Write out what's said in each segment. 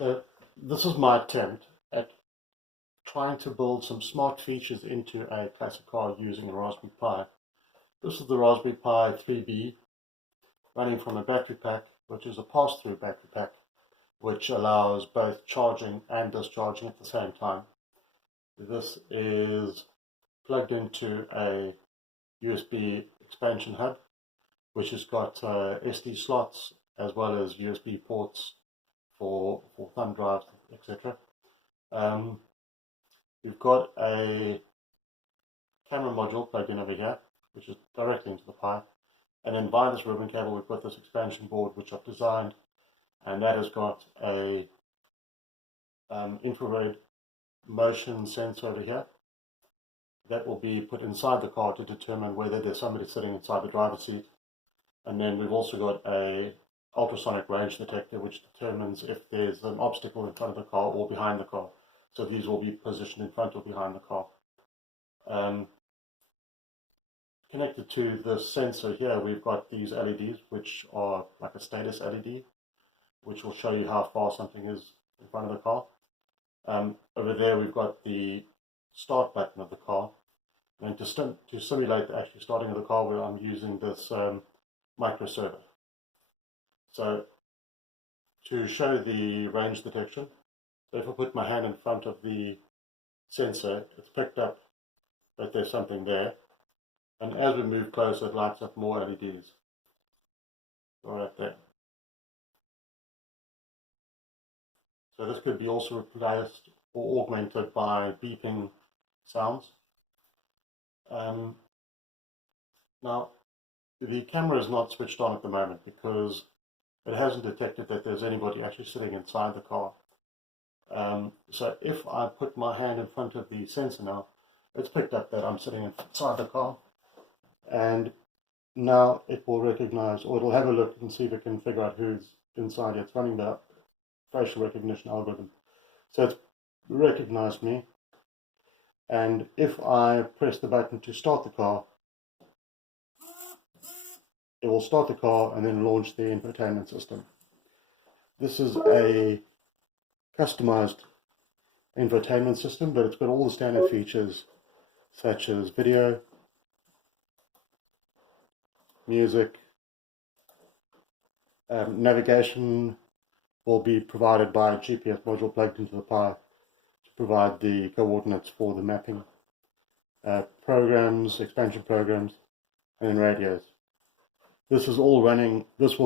So this is my attempt at trying to build some smart features into a classic car using a Raspberry Pi. This is the Raspberry Pi 3B running from a battery pack, which is a pass-through battery pack, which allows both charging and discharging at the same time. This is plugged into a USB expansion hub, which has got SD slots as well as USB ports for thumb drives, etc. We've got a camera module plugged in over here, which is directly into the Pi. And then via this ribbon cable, we've got this expansion board, which I've designed, and that has got a infrared motion sensor over here that will be put inside the car to determine whether there's somebody sitting inside the driver's seat. And then we've also got a ultrasonic range detector, which determines if there's an obstacle in front of the car or behind the car. So these will be positioned in front or behind the car. Connected to the sensor here, we've got these LEDs, which are like a status LED, which will show you how far something is in front of the car. Over there, we've got the start button of the car. And to simulate the actual starting of the car, I'm using this micro servo. So to show the range detection, so if I put my hand in front of the sensor, it's picked up that there's something there. And as we move closer, it lights up more LEDs. Right there. So this could be also replaced or augmented by beeping sounds. Now, the camera is not switched on at the moment because it hasn't detected that there's anybody actually sitting inside the car. So if I put my hand in front of the sensor now, it's picked up that I'm sitting inside the car. And now it will recognize, or it'll have a look and see if it can figure out who's inside. It's running the facial recognition algorithm. So it's recognized me. And if I press the button to start the car, it will start the car and then launch the infotainment system. This is a customized infotainment system, but it's got all the standard features such as video, music, navigation will be provided by a GPS module plugged into the Pi to provide the coordinates for the mapping, programs, expansion programs, and then radios. This will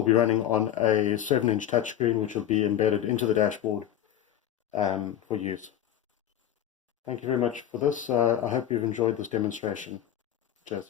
be running on a 7-inch touchscreen, which will be embedded into the dashboard for use. Thank you very much for this. I hope you've enjoyed this demonstration. Cheers.